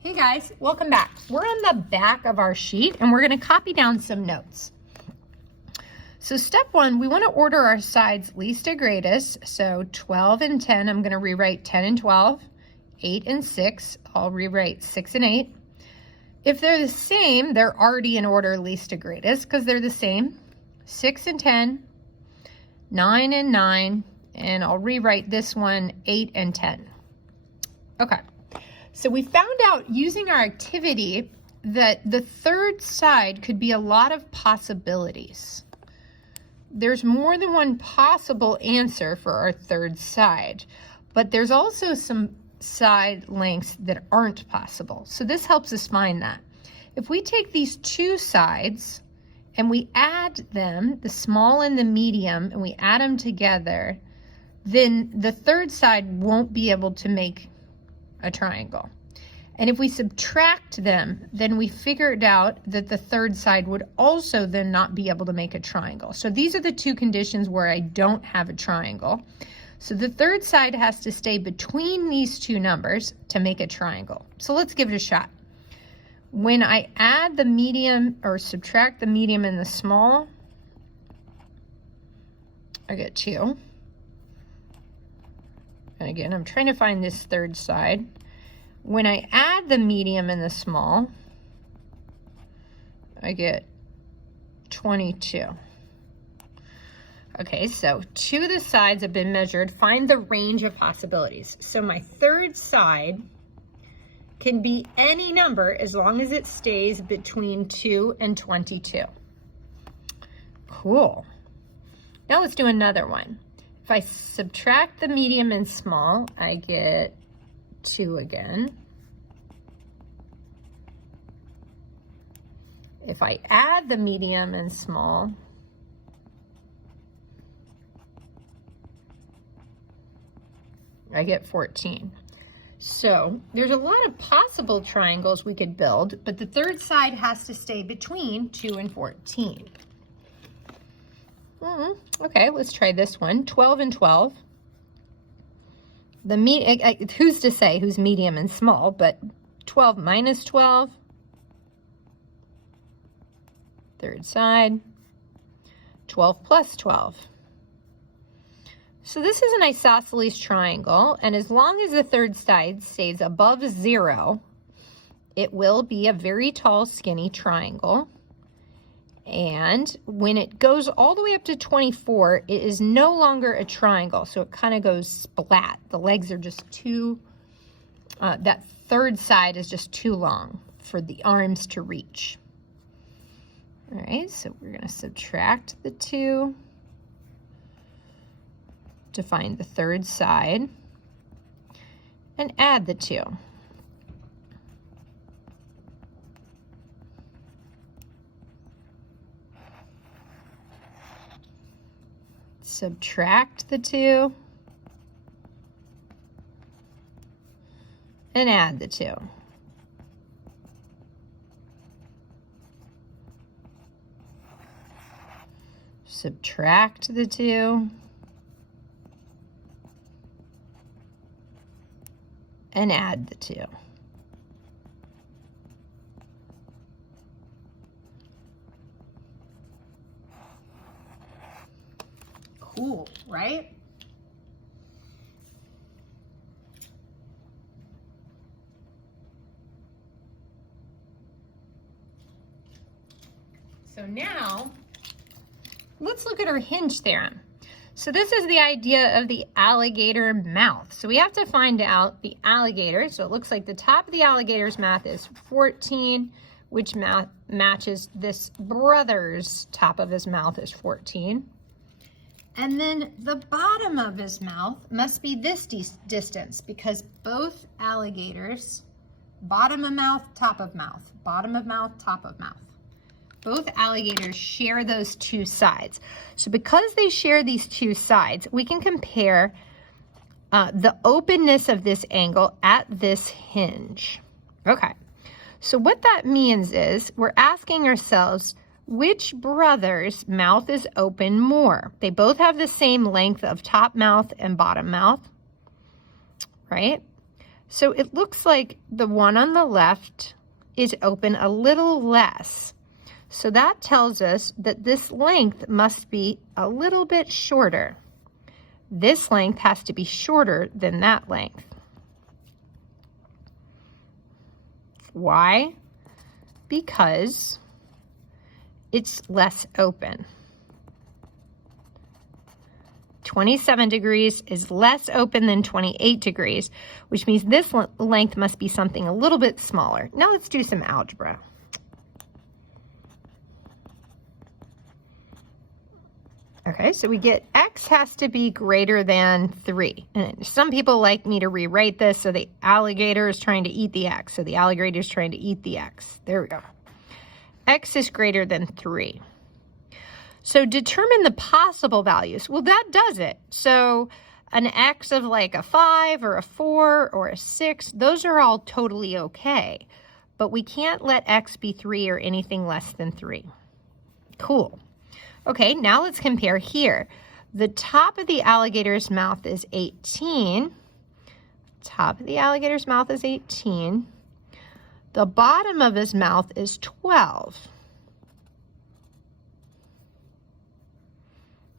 Hey guys, welcome back. We're on the back of our sheet and we're going to copy down some notes. So step one, we want to order our sides least to greatest. So 12 and 10, I'm going to rewrite 10 and 12. 8 and 6, I'll rewrite 6 and 8. If they're the same, they're already in order least to greatest because they're the same. 6 and 10, 9 and 9, and I'll rewrite this one 8 and 10. Okay, so we found out using our activity that the third side could be a lot of possibilities. There's more than one possible answer for our third side, but there's also some side lengths that aren't possible. So this helps us find that. If we take these two sides and we add them, the small and the medium, and we add them together, then the third side won't be able to make a triangle. And if we subtract them, then we figured out that the third side would also then not be able to make a triangle. So these are the two conditions where I don't have a triangle. So the third side has to stay between these two numbers to make a triangle. So let's give it a shot. When I add the medium or subtract the medium and the small, I get 2. And again, I'm trying to find this third side. When I add the medium and the small, I get 22. Okay, so 2 of the sides have been measured. Find the range of possibilities. So my third side can be any number as long as it stays between 2 and 22. Cool. Now let's do another one. If I subtract the medium and small, I get 2 again. If I add the medium and small, I get 14. So there's a lot of possible triangles we could build, but the third side has to stay between 2 and 14. Okay, let's try this one. 12 and 12. Who's to say who's medium and small, but 12 minus 12. Third side. 12 plus 12. So this is an isosceles triangle, and as long as the third side stays above 0, it will be a very tall, skinny triangle. And when it goes all the way up to 24, it is no longer a triangle, so it kind of goes splat. The legs are just too, that third side is just too long for the arms to reach. All right, so we're going to subtract the 2. To find the third side and add the 2. Subtract the 2 and add the 2. Subtract the 2 and add the 2. Cool, right? So now, let's look at our Hinge theorem. So this is the idea of the alligator mouth. So we have to find out the alligator. So it looks like the top of the alligator's mouth is 14, which matches this brother's top of his mouth is 14. And then the bottom of his mouth must be this distance because both alligators, bottom of mouth, top of mouth, bottom of mouth, top of mouth. Both alligators share those two sides. So because they share these two sides, we can compare the openness of this angle at this hinge. Okay, so what that means is we're asking ourselves, which brother's mouth is open more? They both have the same length of top mouth and bottom mouth, right? So it looks like the one on the left is open a little less. So that tells us that this length must be a little bit shorter. This length has to be shorter than that length. Why? Because it's less open. 27 degrees is less open than 28 degrees, which means this length must be something a little bit smaller. Now let's do some algebra. Okay, so we get x has to be greater than 3. And some people like me to rewrite this, so the alligator is trying to eat the x. So the alligator is trying to eat the x. There we go. X is greater than 3. So determine the possible values. Well, that does it. So an x of like a 5 or a 4 or a 6, those are all totally okay. But we can't let x be 3 or anything less than 3. Cool. Okay, now let's compare here. The top of the alligator's mouth is 18. Top of the alligator's mouth is 18. The bottom of his mouth is 12.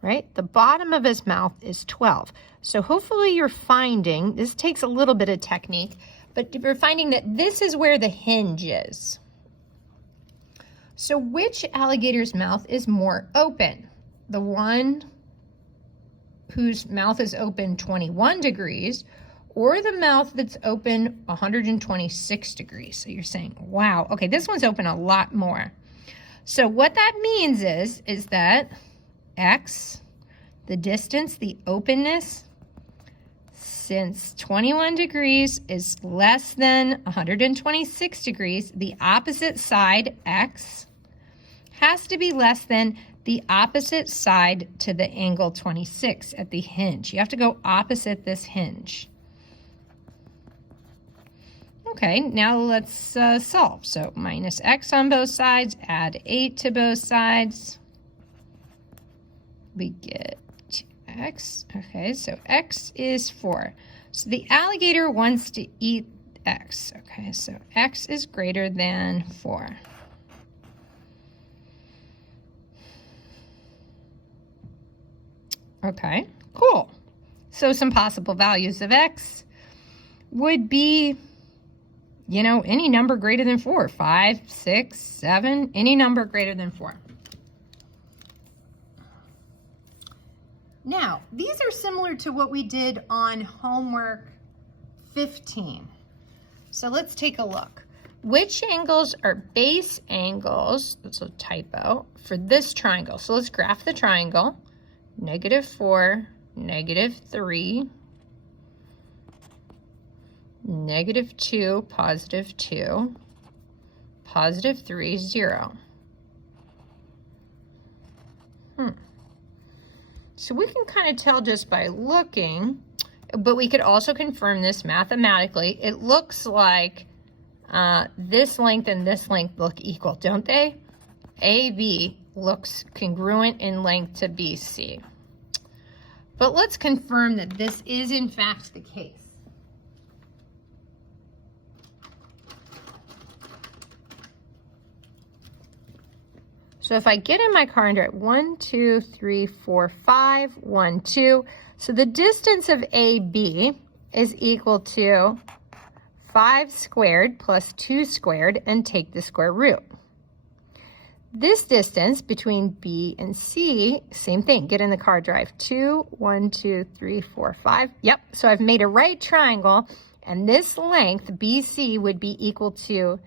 Right? The bottom of his mouth is 12. So hopefully you're finding, this takes a little bit of technique, but you're finding that this is where the hinge is. So which alligator's mouth is more open? The one whose mouth is open 21 degrees or the mouth that's open 126 degrees? So you're saying, wow, okay, this one's open a lot more. So what that means is that x, the distance, the openness, since 21 degrees is less than 126 degrees, the opposite side, x, has to be less than the opposite side to the angle 26 at the hinge. You have to go opposite this hinge. Okay, now let's solve. So minus x on both sides, add 8 to both sides. We get 2x. Okay, so x is 4. So the alligator wants to eat x. Okay, so x is greater than 4. Okay, cool. So some possible values of x would be, you know, any number greater than 4. 5, 6, 7, any number greater than 4. Now, these are similar to what we did on homework 15. So let's take a look. Which angles are base angles, that's a typo, for this triangle? So let's graph the triangle. -4, -3, -2, +2, +3, 0. So we can kind of tell just by looking, but we could also confirm this mathematically. It looks like this length and this length look equal, don't they? AB looks congruent in length to BC. But let's confirm that this is in fact the case. So if I get in my car and write 1, 2, 3, 4, 5, 1, 2. So the distance of AB is equal to 5 squared plus 2 squared, and take the square root. This distance between B and C, same thing, get in the car, drive 2, 1, 2, 3, 4, 5. Yep, so I've made a right triangle, and this length, BC, would be equal to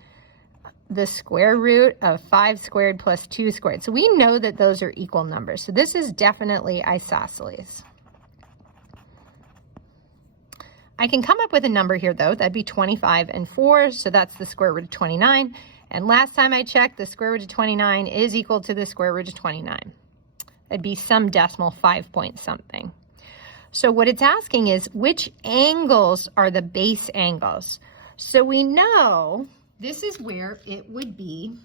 the square root of 5 squared plus 2 squared. So we know that those are equal numbers. So this is definitely isosceles. I can come up with a number here, though. That'd be 25 and 4, so that's the square root of 29. And last time I checked, the square root of 29 is equal to the square root of 29. That'd be some decimal 5 point something. So what it's asking is, which angles are the base angles? So we know this is where it would be.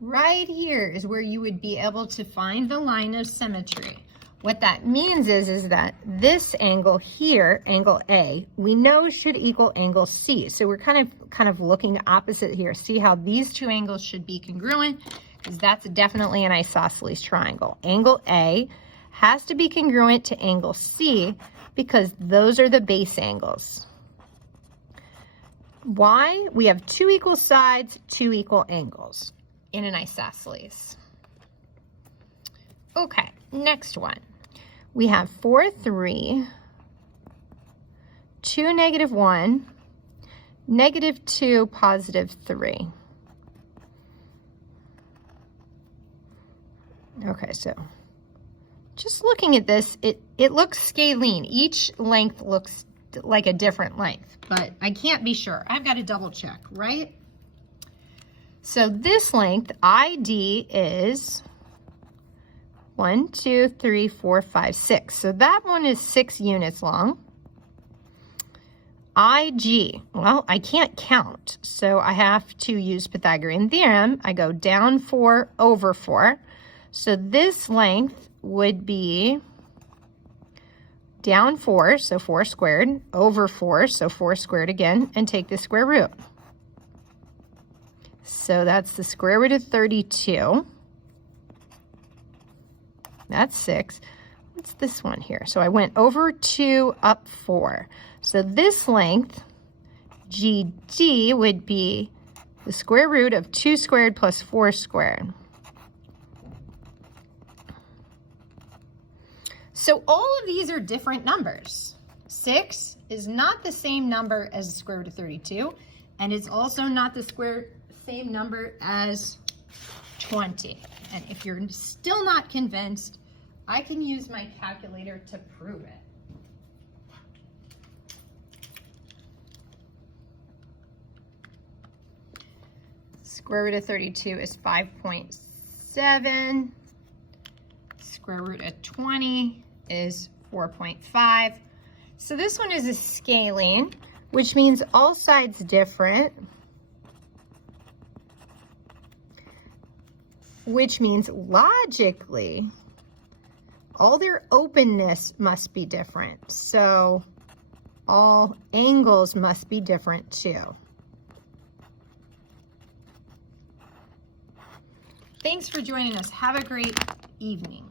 Right here is where you would be able to find the line of symmetry. What that means is that this angle here, angle A, we know should equal angle C. So we're kind of looking opposite here. See how these two angles should be congruent? Because that's definitely an isosceles triangle. Angle A has to be congruent to angle C because those are the base angles. Why? We have two equal sides, two equal angles in an isosceles. Okay, next one. We have 4, 3, 2, -1, -2, +3. Okay, so just looking at this, it looks scalene. Each length looks like a different length, but I can't be sure. I've got to double check, right? So this length, ID, is 1, 2, 3, 4, 5, 6. So that one is 6 units long. IG, well, I can't count, so I have to use Pythagorean Theorem. I go down 4 over 4. So this length would be down 4, so 4 squared, over 4, so 4 squared again, and take the square root. So that's the square root of 32. That's 6. What's this one here? So I went over 2, up 4. So this length, GD, would be the square root of 2 squared plus 4 squared. So all of these are different numbers. 6 is not the same number as the square root of 32, and it's also not the same number as 20. And if you're still not convinced, I can use my calculator to prove it. Square root of 32 is 5.7. Square root of 20 is 4.5. So this one is a scaling, which means all sides different, which means logically all their openness must be different. So all angles must be different too. Thanks for joining us. Have a great evening.